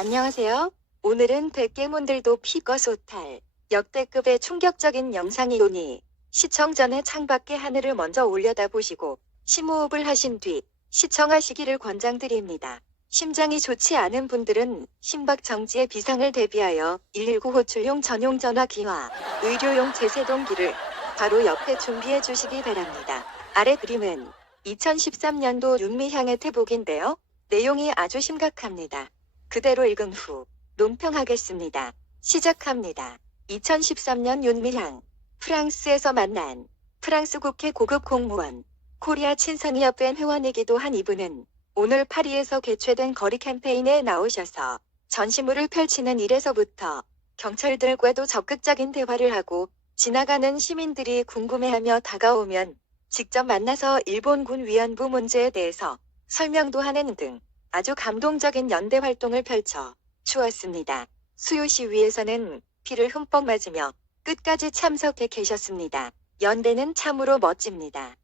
안녕하세요. 오늘은 백개몬들도 피꺼소탈 역대급의 충격적인 영상이 오니 시청 전에 창밖의 하늘을 먼저 올려다보시고 심호흡을 하신 뒤 시청하시기를 권장드립니다. 심장이 좋지 않은 분들은 심박 정지의 비상을 대비하여 119 호출용 전용 전화기와 의료용 제세동기를 바로 옆에 준비해 주시기 바랍니다. 아래 그림은 2013년도 윤미향의 태복인데요. 내용이 아주 심각합니다. 그대로 읽은 후 논평하겠습니다. 시작합니다. 2013년 윤미향 프랑스에서 만난 프랑스 국회 고급 공무원 코리아 친선의협회 회원이기도 한 이분은 오늘 파리에서 개최된 거리 캠페인에 나오셔서 전시물을 펼치는 일에서부터 경찰들과도 적극적인 대화를 하고 지나가는 시민들이 궁금해하며 다가오면 직접 만나서 일본군 위안부 문제에 대해서 설명도 하는 등 아주 감동적인 연대 활동을 펼쳐 주었습니다. 수요시위에서는 피를 흠뻑 맞으며 끝까지 참석해 계셨습니다. 연대는 참으로 멋집니다.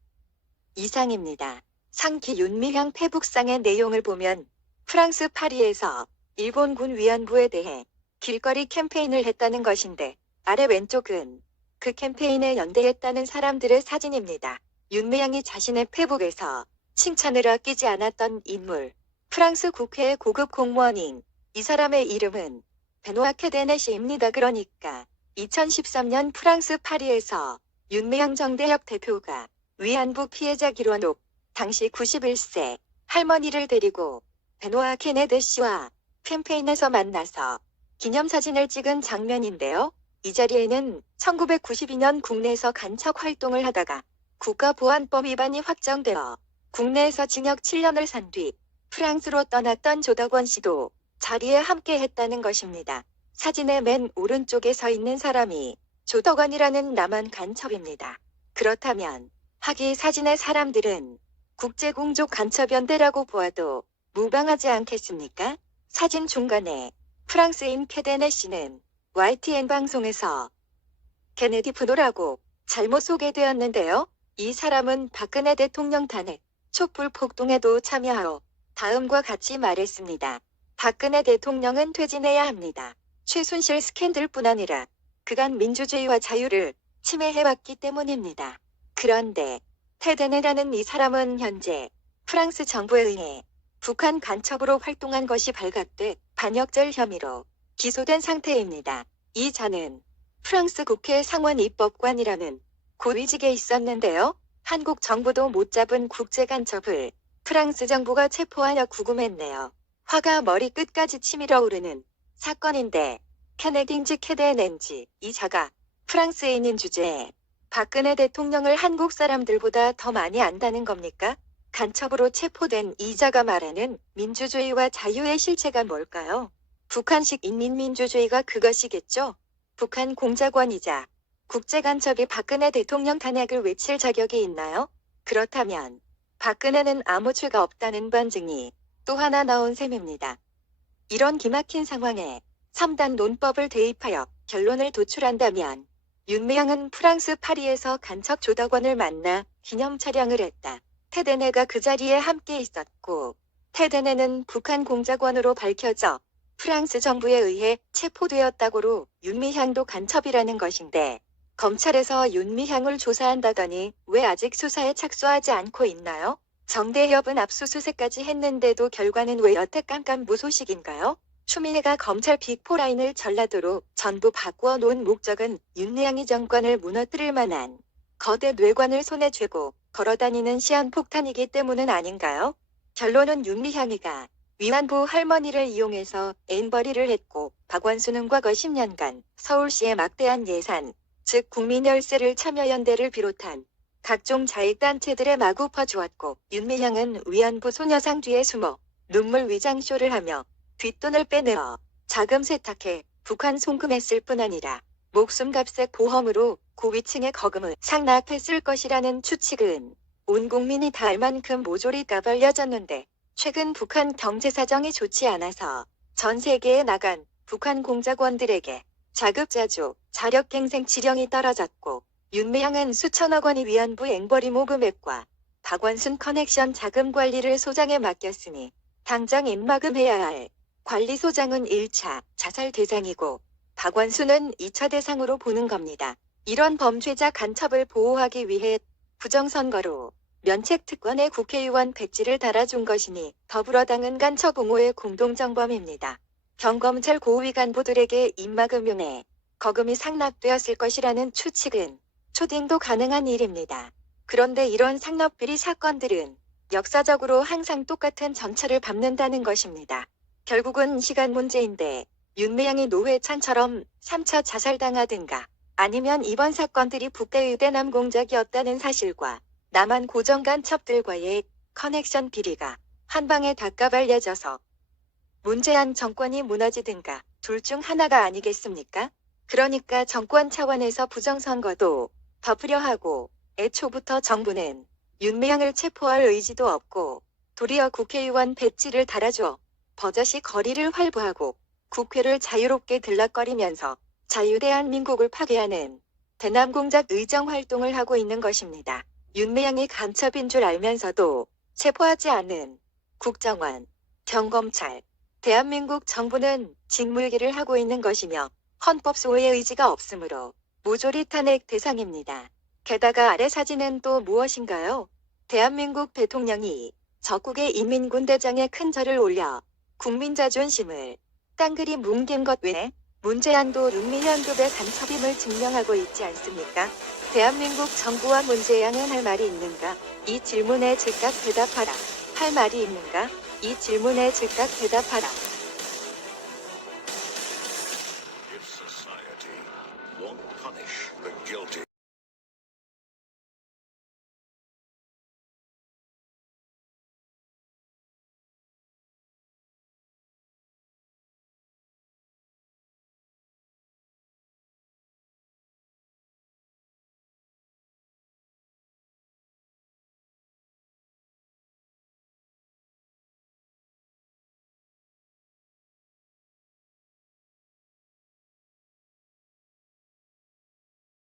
이상입니다. 상기 윤미향 페북상의 내용을 보면 프랑스 파리에서 일본군 위안부에 대해 길거리 캠페인을 했다는 것인데 아래 왼쪽은 그 캠페인에 연대했다는 사람들의 사진입니다. 윤미향이 자신의 페북에서 칭찬을 아끼지 않았던 인물. 프랑스 국회의 고급 공무원인 이 사람의 이름은 베노아 케데넷입니다. 그러니까 2013년 프랑스 파리에서 윤미향 정대협 대표가 위안부 피해자 길원옥 당시 91세 할머니를 데리고 베노아 케네드 씨와 캠페인에서 만나서 기념사진을 찍은 장면인데요. 이 자리에는 1992년 국내에서 간첩 활동을 하다가 국가보안법 위반이 확정되어 국내에서 징역 7년을 산 뒤 프랑스로 떠났던 조덕원 씨도 자리에 함께 했다는 것입니다. 사진의 맨 오른쪽에 서 있는 사람이 조덕원이라는 남한 간첩입니다. 그렇다면 하기 사진의 사람들은 국제공조 간첩연대라고 보아도 무방하지 않겠습니까? 사진 중간에 프랑스인 케데네 씨는 YTN 방송에서 케네디 부도라고 잘못 소개되었는데요. 이 사람은 박근혜 대통령 탄핵 촛불 폭동에도 참여하러 다음과 같이 말했습니다. 박근혜 대통령은 퇴진해야 합니다. 최순실 스캔들뿐 아니라 그간 민주주의와 자유를 침해해왔기 때문입니다. 그런데 테데네라는 이 사람은 현재 프랑스 정부에 의해 북한 간첩으로 활동한 것이 발각돼 반역죄 혐의로 기소된 상태입니다. 이 자는 프랑스 국회 상원 입법관이라는 고위직에 있었는데요. 한국 정부도 못 잡은 국제간첩을 프랑스 정부가 체포하여 구금했네요. 화가 머리끝까지 치밀어 오르는 사건인데 케네딘지 케데넨지 이 자가 프랑스인인 주제에 박근혜 대통령을 한국 사람들보다 더 많이 안다는 겁니까? 간첩으로 체포된 이 자가 말하는 민주주의와 자유의 실체가 뭘까요? 북한식 인민민주주의가 그것이겠죠? 북한 공작원이자 국제간첩이 박근혜 대통령 탄핵을 외칠 자격이 있나요? 그렇다면 박근혜는 아무 죄가 없다는 반증이 또 하나 나온 셈입니다. 이런 기막힌 상황에 3단 논법을 대입하여 결론을 도출한다면 윤미향은 프랑스 파리에서 간첩 조덕원을 만나 기념 촬영을 했다. 테데네가 그 자리에 함께 있었고 테데네는 북한 공작원으로 밝혀져 프랑스 정부에 의해 체포되었다고로 윤미향도 간첩이라는 것인데 검찰에서 윤미향을 조사한다더니 왜 아직 수사에 착수하지 않고 있나요? 정대협은 압수수색까지 했는데도 결과는 왜 여태 깜깜무소식인가요? 추미애가 검찰 빅4라인을 전라도로 전부 바꾸어 놓은 목적은 윤미향이 정권을 무너뜨릴 만한 거대 뇌관을 손에 쥐고 걸어다니는 시한폭탄이기 때문은 아닌가요? 결론은 윤미향이가 위안부 할머니를 이용해서 애인벌이를 했고 박원순은 과거 10년간 서울시의 막대한 예산, 즉 국민열세를 참여연대를 비롯한 각종 자익단체들에 마구 퍼주었고 윤미향은 위안부 소녀상 뒤에 숨어 눈물 위장쇼를 하며 뒷돈을 빼내어 자금 세탁해 북한 송금했을 뿐 아니라 목숨값의 보험으로 고위층의 거금을 상납했을 것이라는 추측은 온 국민이 다 알 만큼 모조리 까발려졌는데 최근 북한 경제사정이 좋지 않아서 전 세계에 나간 북한 공작원들에게 자급자족, 자력갱생 지령이 떨어졌고 윤미향은 수천억 원의 위안부 앵벌이 모금액과 박원순 커넥션 자금 관리를 소장에 맡겼으니 당장 입막음해야 할 관리소장은 1차 자살 대상이고 박원순은 2차 대상으로 보는 겁니다. 이런 범죄자 간첩을 보호하기 위해 부정선거로 면책특권의 국회의원 백지를 달아준 것이니 더불어당은 간첩 옹호의 공동정범입니다. 경검찰 고위 간부들에게 입막음용에 거금이 상납되었을 것이라는 추측은 초딩도 가능한 일입니다. 그런데 이런 상납비리 사건들은 역사적으로 항상 똑같은 전철을 밟는다는 것입니다. 결국은 시간 문제인데 윤미향이 노회찬처럼 3차 자살당하든가 아니면 이번 사건들이 북대의대 남공작이었다는 사실과 남한 고정간첩들과의 커넥션 비리가 한방에 닭가발려져서 문재인 정권이 무너지든가 둘 중 하나가 아니겠습니까? 그러니까 정권 차원에서 부정선거도 덮으려 하고 애초부터 정부는 윤미향을 체포할 의지도 없고 도리어 국회의원 배지를 달아줘 버젓이 거리를 활보하고 국회를 자유롭게 들락거리면서 자유대한민국을 파괴하는 대남공작 의정 활동을 하고 있는 것입니다. 윤미향이 간첩인 줄 알면서도 체포하지 않은 국정원, 경검찰, 대한민국 정부는 직물기를 하고 있는 것이며 헌법 소호의 의지가 없으므로 모조리 탄핵 대상입니다. 게다가 아래 사진은 또 무엇인가요? 대한민국 대통령이 적국의 인민군대장에 큰 절을 올려 국민 자존심을 깡그리 뭉갠 것 외에 문재인도 윤미향급의 간첩임을 증명하고 있지 않습니까? 대한민국 정부와 문재인은 할 말이 있는가? 이 질문에 즉각 대답하라. 할 말이 있는가? 이 질문에 즉각 대답하라.